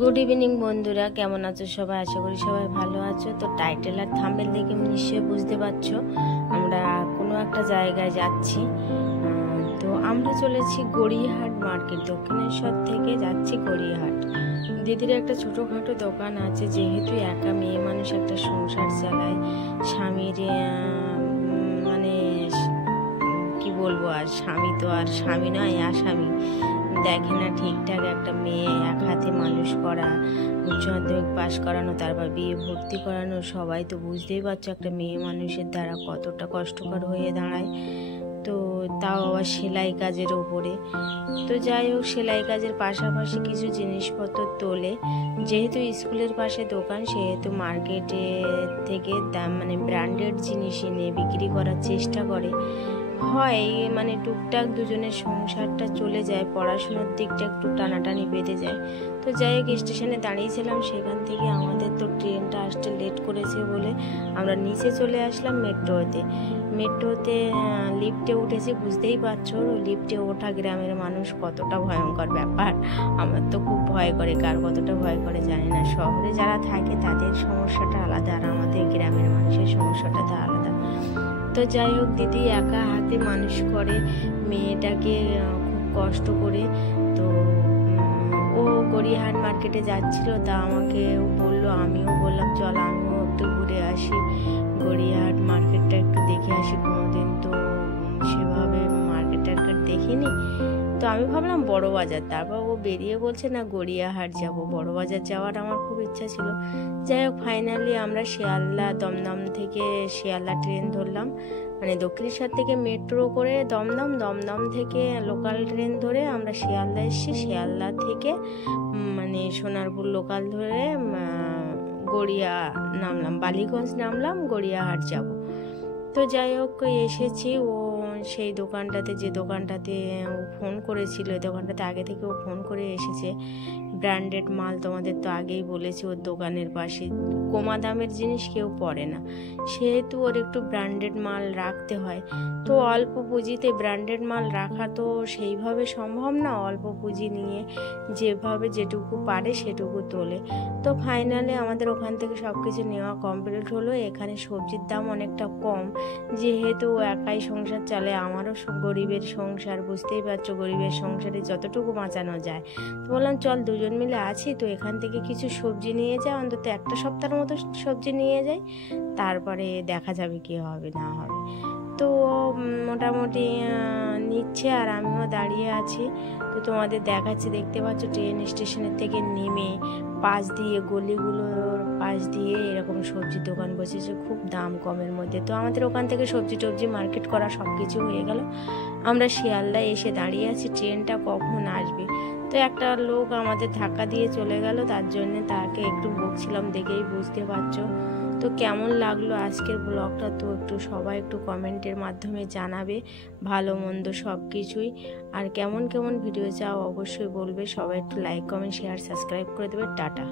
Good evening বন্ধুরা, কেমন আছো সবাই? আশা করি সবাই ভালো আছো। তো টাইটেল আর থাম্বনেল দেখে নিশ্চয়ই বুঝতে পারছো আমরা কোনো একটা জায়গায় যাচ্ছি। তো আমরা চলেছি গড়িয়াহাট মার্কেট, দক্ষিণেশ্বর থেকে যাচ্ছি গড়িয়াহাট। দিদির একটা ছোটোখাটো দোকান আছে, যেহেতু একা মেয়ে মানুষ একটা সংসার চালায়, স্বামীর মানে কি বলবো, আর স্বামী তো আর স্বামী নয়, আসামি দেখে না ঠিকঠাক। একটা মেয়ে এক হাতে মানুষ করা, উচ্চ মাধ্যমিক পাশ করানো, তারপর বিয়ে ভর্তি করানো, সবাই তো বুঝতেই পারছো একটা মেয়ে মানুষের দ্বারা কতটা কষ্টকর হয়ে দাঁড়ায়। তো তাও আবার সেলাই কাজের ওপরে। তো যাই হোক, সেলাই কাজের পাশাপাশি কিছু জিনিসপত্র তোলে। যেহেতু স্কুলের পাশে দোকান, সেহেতু মার্কেটে থেকে মানে ব্র্যান্ডেড জিনিস এনে বিক্রি করার চেষ্টা করে। হয় মানে টুকটাক দুজনের সংসারটা চলে যায়, পড়াশোনার দিকটা একটু টানাটানি বেঁধে যায়। তো যাই হোক, স্টেশনে দাঁড়িয়েছিলাম, সেখান থেকে আমাদের তো ট্রেনটা আসতে লেট করেছে বলে আমরা নিচে চলে আসলাম মেট্রোতে লিফটে উঠেছি। বুঝতেই পারছো লিফটে ওঠা গ্রামের মানুষ কতটা ভয়ঙ্কর ব্যাপার। আমার তো খুব ভয় করে, কার কতটা ভয় করে জানি না। শহরে যারা থাকে তাদের সমস্যাটা আলাদা, আর আমাদের গ্রামের মানুষের সমস্যাটা তো আলাদা। তো যাই হোক, দিদি একা হাতে মানুষ করে মেয়েটাকে খুব কষ্ট করে। তো ও গড়িয়াহাট মার্কেটে যাচ্ছিল, তা আমাকে বললো, আমিও বললাম চল আমিও একটু ঘুরে আসি, গড়িয়াহাট মার্কেটটা একটু দেখে আসি। কোনোদিন তো সেভাবে মার্কেট টার্কেট দেখিনি। তো আমি ভাবলাম বড় বাজার, তারপর ও বেরিয়ে বলছে না গড়িয়াহাট যাব। বড় বাজার যাওয়ার আমার খুব ইচ্ছা ছিল। যাই হোক, ফাইনালি আমরা শিয়ালদা দমদম থেকে শিয়ালদা ট্রেন ধরলাম, মানে দক্ষিণেশ্বর থেকে মেট্রো করে দমদম থেকে লোকাল ট্রেন ধরে আমরা শিয়ালদা এসেছি। শিয়ালদা থেকে মানে সোনারপুর লোকাল ধরে গড়িয়া নামলাম, বালিগঞ্জ নামলাম, গড়িয়াহাট যাব। তো যাই হোক, এসেছি। ও সেই দোকানটাতে, যে দোকানটাতে ও ফোন করেছিল, ওই দোকানটাতে আগে থেকে ও ফোন করে এসেছে। ব্র্যান্ডেড মাল, তোমাদের তো আগেই বলেছি, ওর দোকানের পাশে কমা দামের জিনিস কেউ পরে না, সেহেতু ওর একটু ব্র্যান্ডেড মাল রাখতে হয়। তো অল্প পুঁজিতে ব্র্যান্ডেড মাল রাখা তো সেইভাবে সম্ভব না, অল্প পুঁজি নিয়ে যেভাবে যেটুকু পারে সেটুকু তোলে। তো ফাইনালি আমাদের ওখান থেকে সব কিছু নেওয়া কমপ্লিট হলো। এখানে সবজির দাম অনেকটা কম, যেহেতু একাই সংসার চলে, আমারও গরিবের সংসার, বুঝতেই পারছো গরিবের সংসারে যতটুকু বাঁচানো যায়। তো বললাম চল দুজন মিলে আছি তো এখান থেকে কিছু সবজি নিয়ে যাই, অন্তত একটা সপ্তাহের মতো সবজি নিয়ে যাই, তারপরে দেখা যাবে কি হবে না হবে। তো মোটামুটি নিচ্ছে, আর আমিও দাঁড়িয়ে আছি। তো তোমাদের দেখাচ্ছি, দেখতে পাচ্ছ ট্রেন স্টেশনের থেকে নেমে পাশ দিয়ে গলিগুলোর পাশ দিয়ে এরকম সবজির দোকান বসেছে, খুব দাম কমের মধ্যে। তো আমাদের ওখান থেকে সবজি টবজি মার্কেট করা সব কিছু হয়ে গেল। আমরা শিয়ালদায় এসে দাঁড়িয়ে আছি, ট্রেনটা কখন আসবে। তো একটা লোক আমাদের ধাক্কা দিয়ে চলে গেল, তার জন্য তাকে একটু বকছিলাম, দেখেই বুঝতে পারছো। তো কেমন লাগলো আজকের ব্লগটা, তো একটু সবাই একটু কমেন্টের মাধ্যমে জানাবে, ভালো মন্দ সব কিছুই। আর কেমন কেমন ভিডিও চাও অবশ্যই বলবে। সবাই একটু লাইক কমেন্ট শেয়ার সাবস্ক্রাইব করে দেবে। টাটা।